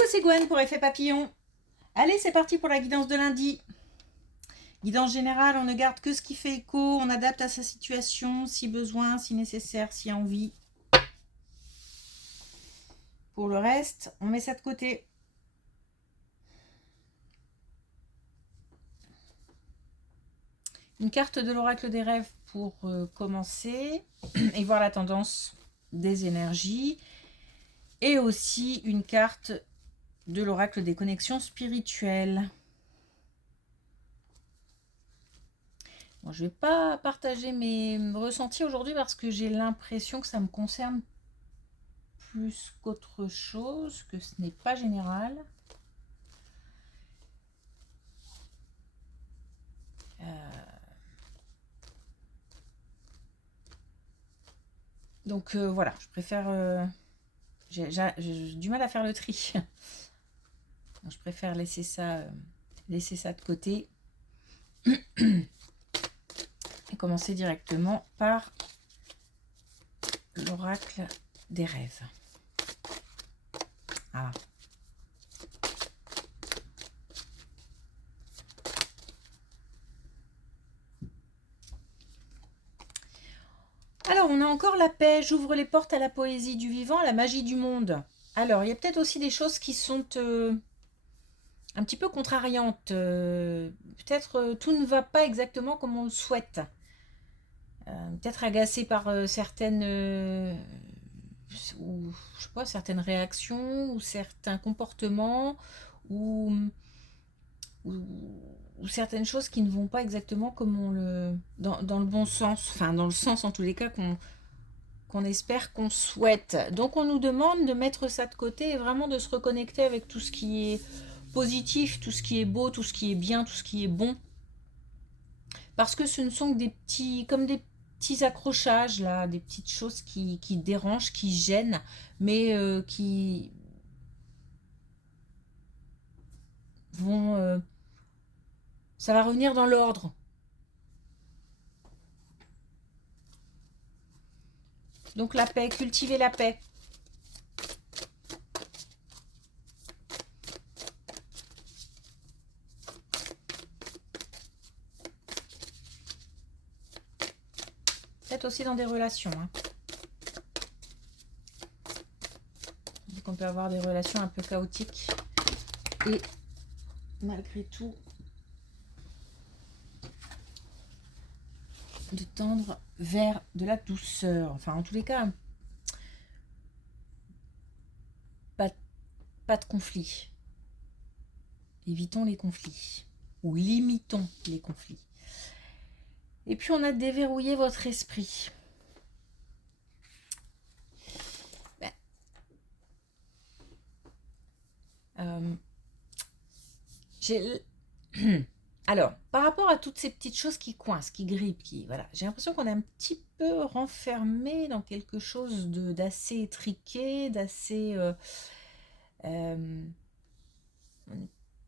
Coucou, c'est Gwen pour Effet Papillon. Allez, c'est parti pour la guidance de lundi. Guidance générale, on ne garde que ce qui fait écho, on adapte à sa situation, si besoin, si nécessaire, si envie. Pour le reste, on met ça de côté. Une carte de l'oracle des rêves pour commencer et voir la tendance des énergies. Et aussi une carte de l'oracle des connexions spirituelles. Bon, je ne vais pas partager mes ressentis aujourd'hui parce que j'ai l'impression que ça me concerne plus qu'autre chose, que ce n'est pas général. Donc voilà, je préfère... j'ai du mal à faire le tri. Je préfère laisser ça de côté. Et commencer directement par l'oracle des rêves. Ah. Alors, on a encore la paix. J'ouvre les portes à la poésie du vivant, à la magie du monde. Alors, il y a peut-être aussi des choses qui sont un petit peu contrariantes. Peut-être tout ne va pas exactement comme on le souhaite. Peut-être agacé par certaines... ou, je sais pas, certaines réactions ou certains comportements ou, ou certaines choses qui ne vont pas exactement comme on le dans le bon sens, enfin dans le sens en tous les cas qu'on espère, qu'on souhaite. Donc on nous demande de mettre ça de côté et vraiment de se reconnecter avec tout ce qui est positif, tout ce qui est beau, tout ce qui est bien, tout ce qui est bon, parce que ce ne sont que des petits, comme des petits accrochages là, des petites choses qui dérangent, qui gênent, mais qui vont... ça va revenir dans l'ordre. Donc la paix, cultiver la paix. Peut-être aussi dans des relations. Donc on peut avoir des relations un peu chaotiques. Et malgré tout, de tendre vers de la douceur. Enfin, en tous les cas, pas de conflit. Évitons les conflits. Ou limitons les conflits. Et puis, on a déverrouillé votre esprit. Alors, par rapport à toutes ces petites choses qui coincent, qui grippent, voilà, j'ai l'impression qu'on est un petit peu renfermé dans quelque chose d'assez étriqué, d'assez...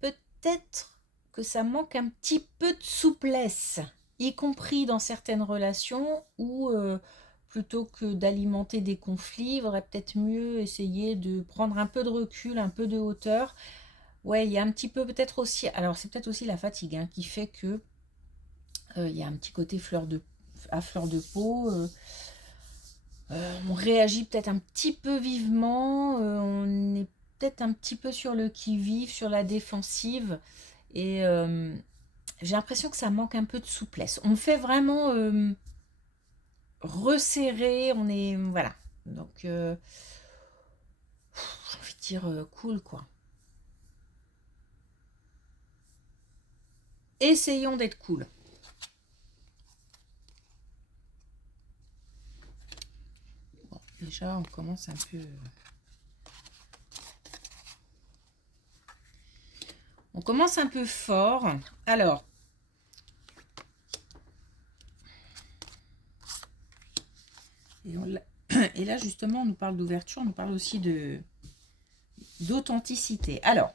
peut-être que ça manque un petit peu de souplesse, y compris dans certaines relations où, plutôt que d'alimenter des conflits, il vaudrait peut-être mieux essayer de prendre un peu de recul, un peu de hauteur. Ouais, il y a un petit peu peut-être aussi, alors c'est peut-être aussi la fatigue qui fait que il y a un petit côté à fleur de peau. On réagit peut-être un petit peu vivement, on est peut-être un petit peu sur le qui-vive, sur la défensive, et j'ai l'impression que ça manque un peu de souplesse. On me fait vraiment resserrer, on est... Voilà. Donc, j'ai envie de dire cool, quoi. Essayons d'être cool. Bon, déjà, on commence un peu... On commence un peu fort. Alors, et là, justement, on nous parle d'ouverture, on nous parle aussi d'authenticité. Alors,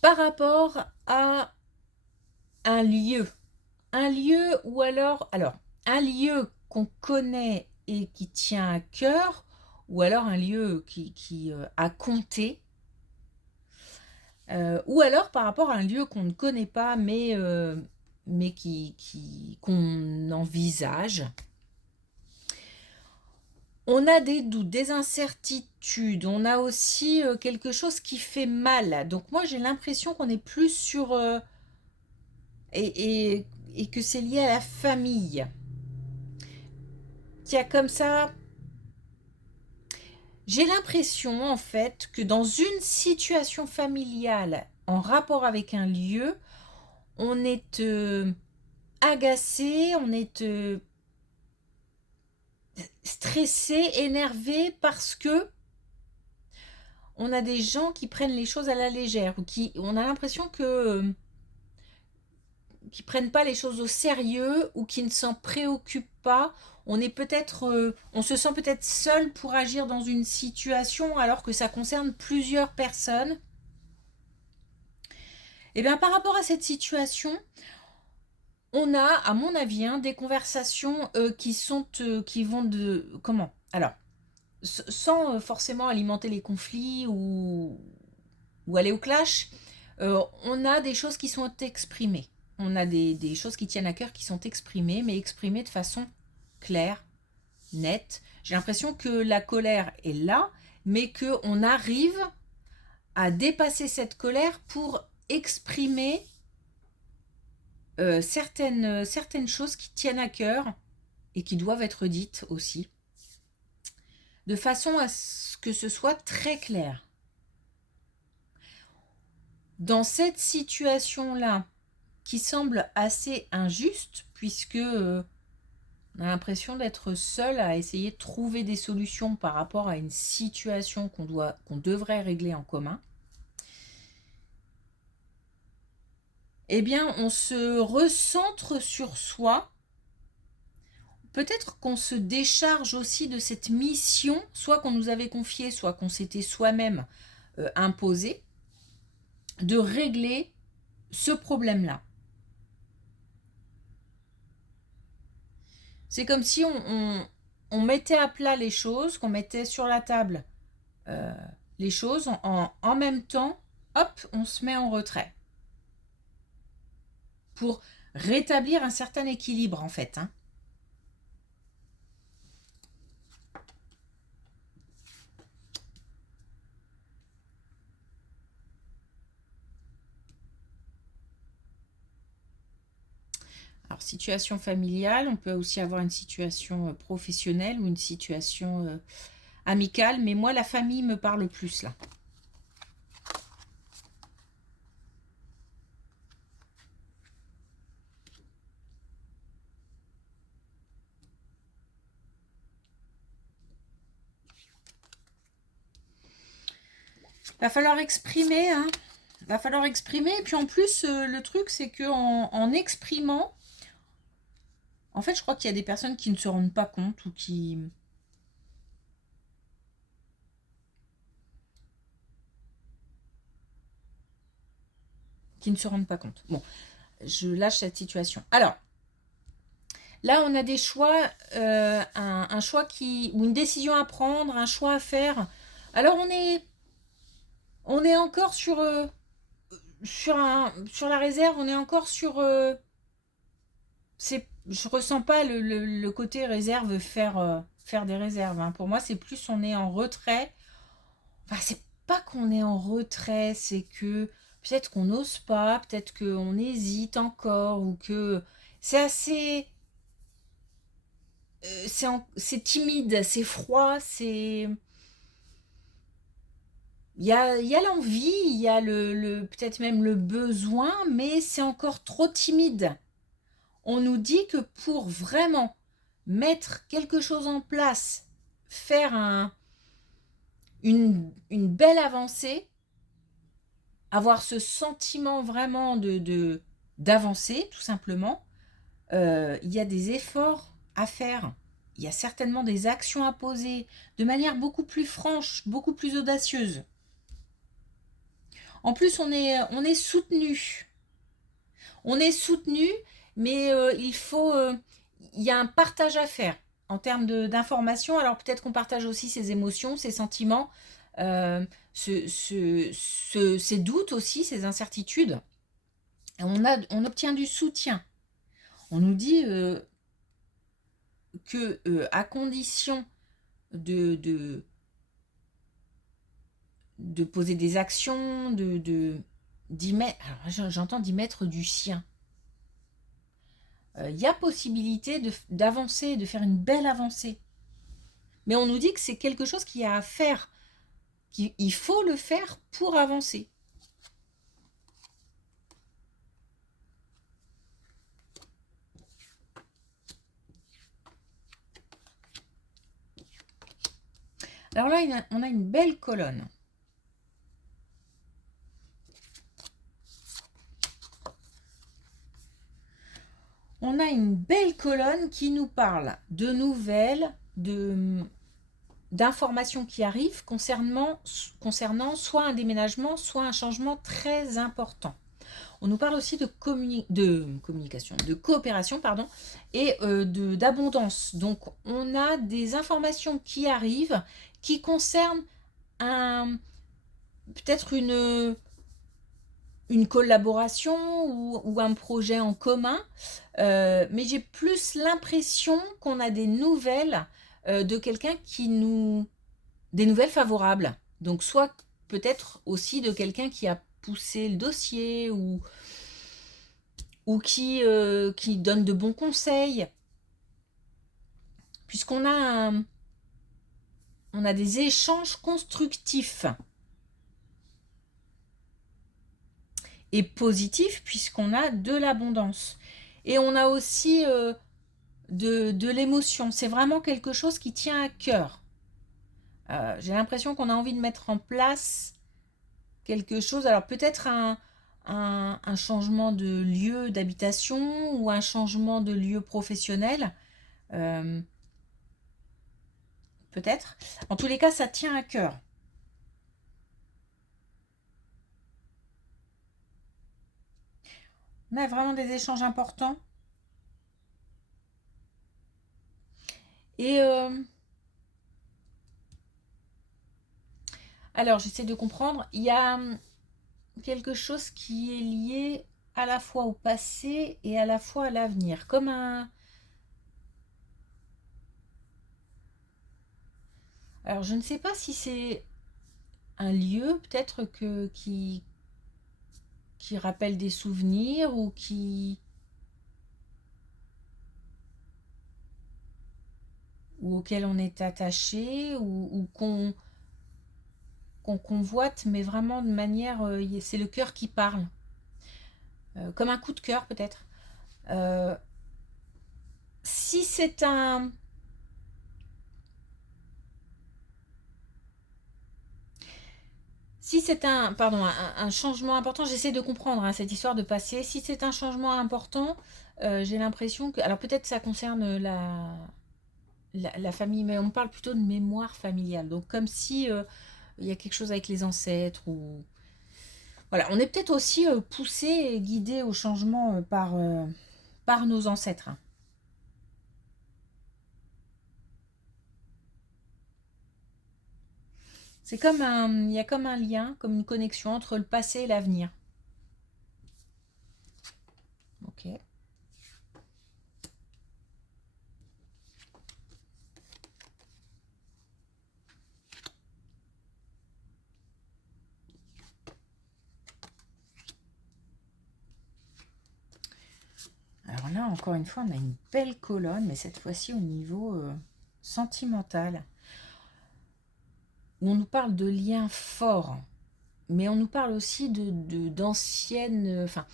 par rapport à un lieu ou alors un lieu qu'on connaît et qui tient à cœur, ou alors un lieu qui a compté, ou alors par rapport à un lieu qu'on ne connaît pas, mais qu'on envisage. On a des doutes, des incertitudes, on a aussi quelque chose qui fait mal. Donc moi j'ai l'impression qu'on est plus sur... et que c'est lié à la famille. Qu'il y a comme ça... J'ai l'impression en fait que dans une situation familiale en rapport avec un lieu, on est agacé, on est stressé, énervé parce que on a des gens qui prennent les choses à la légère ou on a l'impression que qui prennent pas les choses au sérieux ou qui ne s'en préoccupent pas. On est peut-être, on se sent peut-être seul pour agir dans une situation alors que ça concerne plusieurs personnes. Et bien par rapport à cette situation, on a, à mon avis, des conversations qui vont de comment? Alors, sans forcément alimenter les conflits ou aller au clash, on a des choses qui sont exprimées. On a des choses qui tiennent à cœur qui sont exprimées, mais exprimées de façon claire, nette. J'ai l'impression que la colère est là, mais qu'on arrive à dépasser cette colère pour exprimer certaines choses qui tiennent à cœur et qui doivent être dites aussi, de façon à ce que ce soit très clair. Dans cette situation-là, qui semble assez injuste, puisque on a l'impression d'être seul à essayer de trouver des solutions par rapport à une situation qu'on devrait régler en commun, eh bien, on se recentre sur soi. Peut-être qu'on se décharge aussi de cette mission, soit qu'on nous avait confiée, soit qu'on s'était soi-même imposé, de régler ce problème-là. C'est comme si on mettait à plat les choses, qu'on mettait sur la table les choses, en même temps, hop, on se met en retrait. Pour rétablir un certain équilibre, en fait. Alors, situation familiale, on peut aussi avoir une situation professionnelle ou une situation amicale, mais moi, la famille me parle plus, là. Va falloir exprimer, Va falloir exprimer, et puis en plus, le truc, c'est qu'en exprimant, en fait, je crois qu'il y a des personnes qui ne se rendent pas compte ou qui ne se rendent pas compte. Bon, je lâche cette situation. Alors, là, on a des choix, un choix ou une décision à prendre, un choix à faire. Alors, on est encore sur la réserve, on est encore sur... je ressens pas le côté réserve faire des réserves. Pour moi, c'est plus on est en retrait. Enfin, c'est pas qu'on est en retrait, c'est que peut-être qu'on n'ose pas, peut-être qu'on hésite encore, ou que c'est assez... c'est timide, c'est froid, c'est... Il y a l'envie, il y a peut-être même le besoin, mais c'est encore trop timide. On nous dit que pour vraiment mettre quelque chose en place, faire une belle avancée, avoir ce sentiment vraiment d'avancer, tout simplement, il y a des efforts à faire. Il y a certainement des actions à poser de manière beaucoup plus franche, beaucoup plus audacieuse. En plus, on est soutenu. On est soutenu, mais il y a un partage à faire. en termes d'information, alors peut-être qu'on partage aussi ses émotions, ses sentiments, ses doutes aussi, ses incertitudes. Et on obtient du soutien. On nous dit que à condition de poser des actions, d'y mettre, alors j'entends d'y mettre du sien. Il y a possibilité d'avancer, de faire une belle avancée. Mais on nous dit que c'est quelque chose qu'il y a à faire, qu'il faut le faire pour avancer. Alors là, on a une belle colonne. On a une belle colonne qui nous parle de nouvelles, d'informations qui arrivent concernant soit un déménagement, soit un changement très important. On nous parle aussi de communication, de coopération, pardon, et d'abondance. Donc, on a des informations qui arrivent qui concernent peut-être une collaboration ou un projet en commun, mais j'ai plus l'impression qu'on a des nouvelles de quelqu'un des nouvelles favorables. Donc soit peut-être aussi de quelqu'un qui a poussé le dossier ou qui donne de bons conseils. Puisqu'on a on a des échanges constructifs et positifs puisqu'on a de l'abondance. Et on a aussi de l'émotion. C'est vraiment quelque chose qui tient à cœur. J'ai l'impression qu'on a envie de mettre en place quelque chose. Alors peut-être un changement de lieu d'habitation ou un changement de lieu professionnel. Peut-être. En tous les cas, ça tient à cœur. On a vraiment des échanges importants. Et alors, j'essaie de comprendre. Il y a quelque chose qui est lié à la fois au passé et à la fois à l'avenir. Comme un... Alors, je ne sais pas si c'est un lieu, peut-être qui rappelle des souvenirs ou ou auquel on est attaché ou qu'on convoite, mais vraiment de manière... c'est le cœur qui parle. Comme un coup de cœur, peut-être. Si c'est un... Si c'est pardon, un changement important, j'essaie de comprendre hein, cette histoire de passé. Si c'est un changement important, j'ai l'impression que... Alors peut-être ça concerne la famille, mais on parle plutôt de mémoire familiale. Donc comme si il y a quelque chose avec les ancêtres ou... Voilà, on est peut-être aussi poussé et guidé au changement par nos ancêtres. C'est comme il y a comme un lien, comme une connexion entre le passé et l'avenir. Ok. Alors là, encore une fois, on a une belle colonne, mais cette fois-ci au niveau sentimental, où on nous parle de liens forts, mais on nous parle aussi d'anciennes, enfin,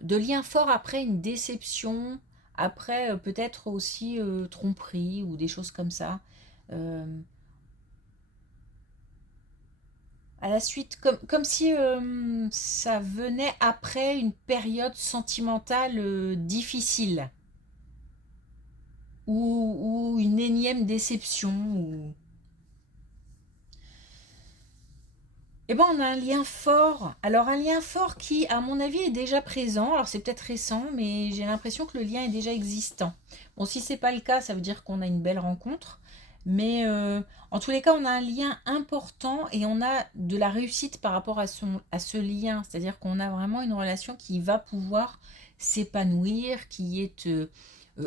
de liens forts après une déception, après peut-être aussi tromperie ou des choses comme ça. Euh, à la suite, comme si ça venait après une période sentimentale difficile ou une énième déception. Eh ben, on a un lien fort. Alors, un lien fort qui, à mon avis, est déjà présent. Alors, c'est peut-être récent, mais j'ai l'impression que le lien est déjà existant. Bon, si c'est pas le cas, ça veut dire qu'on a une belle rencontre. Mais en tous les cas, on a un lien important et on a de la réussite par rapport à ce lien. C'est-à-dire qu'on a vraiment une relation qui va pouvoir s'épanouir, qui est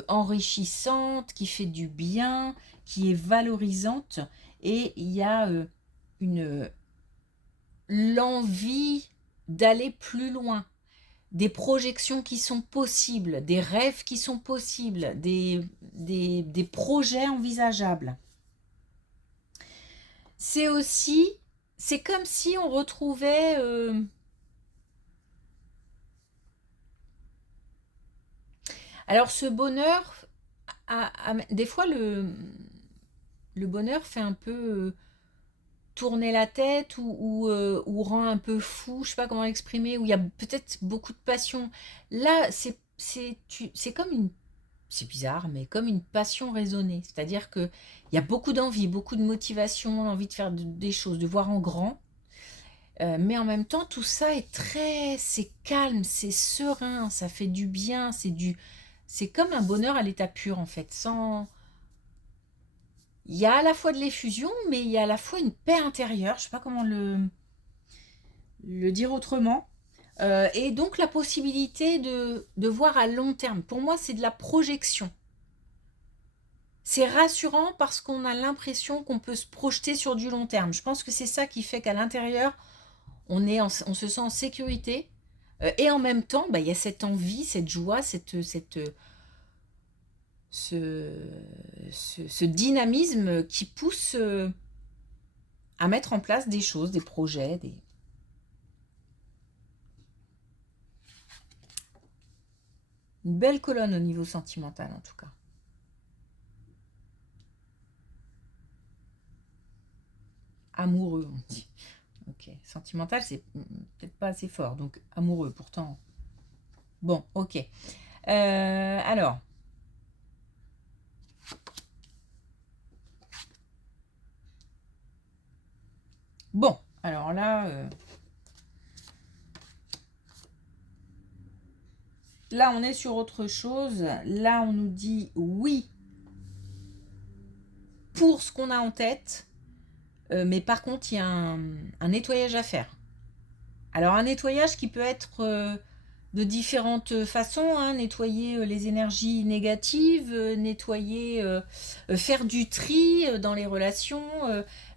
enrichissante, qui fait du bien, qui est valorisante. Et il y a une l'envie d'aller plus loin, des projections qui sont possibles, des rêves qui sont possibles, des projets envisageables. C'est aussi, c'est comme si on retrouvait... alors ce bonheur, des fois le bonheur fait un peu tourner la tête ou rend un peu fou, je sais pas comment l'exprimer, où il y a peut-être beaucoup de passion. Là, c'est comme une, c'est bizarre, mais comme une passion raisonnée. C'est-à-dire que il y a beaucoup d'envie, beaucoup de motivation, l'envie de faire des choses, de voir en grand. Mais en même temps, tout ça est c'est calme, c'est serein, ça fait du bien, c'est comme un bonheur à l'état pur en fait, sans, il y a à la fois de l'effusion, mais il y a à la fois une paix intérieure, je sais pas comment le dire autrement. Et donc la possibilité de voir à long terme. Pour moi, c'est de la projection. C'est rassurant parce qu'on a l'impression qu'on peut se projeter sur du long terme. Je pense que c'est ça qui fait qu'à l'intérieur, on se sent en sécurité. Et en même temps, bah, il y a cette envie, cette joie, ce dynamisme qui pousse à mettre en place des choses, des projets, une belle colonne au niveau sentimental en tout cas. Amoureux, on dit. Ok, sentimental, c'est peut-être pas assez fort, donc amoureux pourtant. Bon, ok. Alors, bon, alors là, là on est sur autre chose. Là, on nous dit oui pour ce qu'on a en tête, mais par contre, il y a un nettoyage à faire. Alors, un nettoyage qui peut être de différentes façons, hein, nettoyer les énergies négatives, faire du tri dans les relations,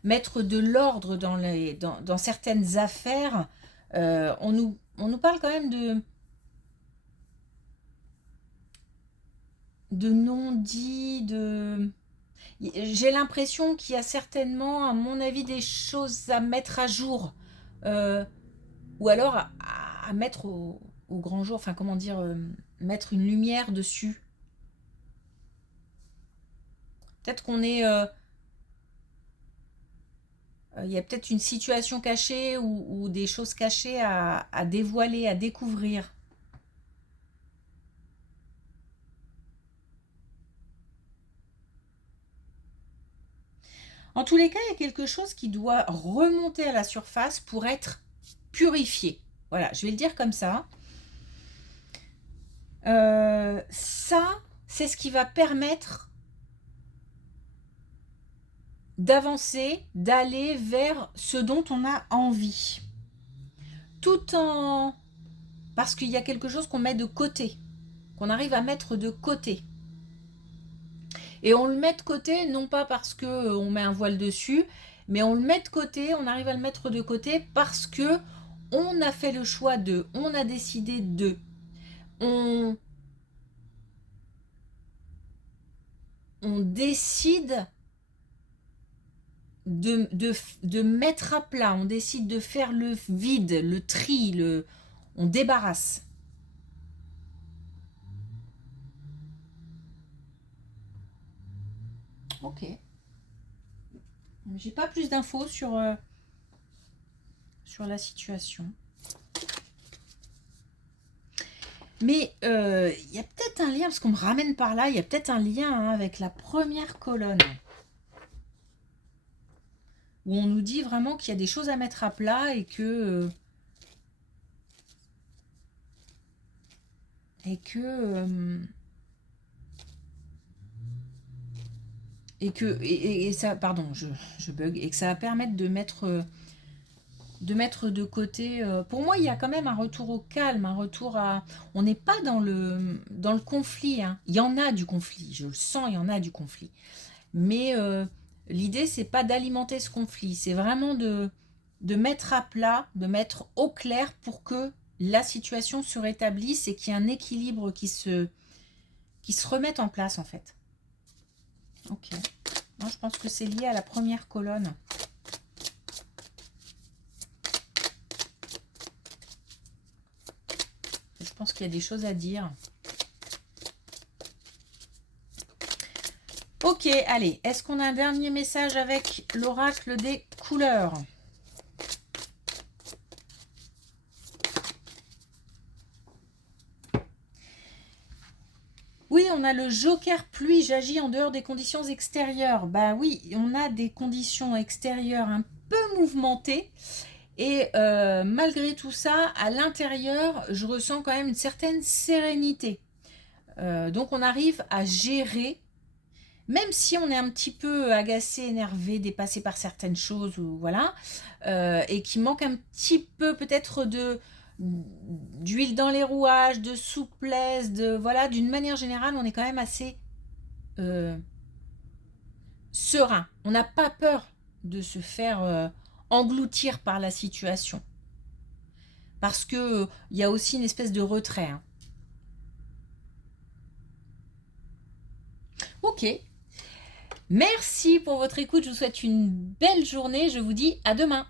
mettre de l'ordre dans certaines affaires. On nous parle quand même de non-dits, j'ai l'impression qu'il y a certainement, à mon avis, des choses à mettre à jour, euh, ou alors à mettre au grand jour, enfin comment dire, mettre une lumière dessus. Peut-être il y a peut-être une situation cachée ou des choses cachées à dévoiler, à découvrir. En tous les cas, il y a quelque chose qui doit remonter à la surface pour être purifié. Voilà, je vais le dire comme ça. Ça, c'est ce qui va permettre d'avancer, d'aller vers ce dont on a envie. Tout en... Parce qu'il y a quelque chose qu'on met de côté, qu'on arrive à mettre de côté. Et on le met de côté, non pas parce qu'on met un voile dessus, mais on le met de côté, on arrive à le mettre de côté parce que on a fait le choix de, on a décidé de, on décide de mettre à plat, on décide de faire le vide, le tri, on débarrasse. Ok. J'ai pas plus d'infos sur la situation. Mais il y a peut-être un lien, parce qu'on me ramène par là, il y a peut-être un lien avec la première colonne. où on nous dit vraiment qu'il y a des choses à mettre à plat et que et ça, pardon, je bug, et que ça va permettre de mettre de côté. Pour moi, il y a quand même un retour au calme, un retour à. On n'est pas dans le conflit, hein. Il y en a du conflit, je le sens, il y en a du conflit. Mais l'idée, c'est pas d'alimenter ce conflit, c'est vraiment de mettre à plat, de mettre au clair pour que la situation se rétablisse et qu'il y ait un équilibre qui se remette en place en fait. Ok. Moi, je pense que c'est lié à la première colonne. Je pense qu'il y a des choses à dire. Ok, allez. Est-ce qu'on a un dernier message avec l'oracle des couleurs ? Oui, on a le joker pluie, j'agis en dehors des conditions extérieures. Bah oui, on a des conditions extérieures un peu mouvementées. Et malgré tout ça, à l'intérieur, je ressens quand même une certaine sérénité. Donc on arrive à gérer, même si on est un petit peu agacé, énervé, dépassé par certaines choses, ou voilà, et qui manque un petit peu peut-être d'huile dans les rouages, de souplesse, voilà, d'une manière générale, on est quand même assez serein. On n'a pas peur de se faire engloutir par la situation. Parce que il y a aussi une espèce de retrait, hein. Ok. Merci pour votre écoute. Je vous souhaite une belle journée. Je vous dis à demain.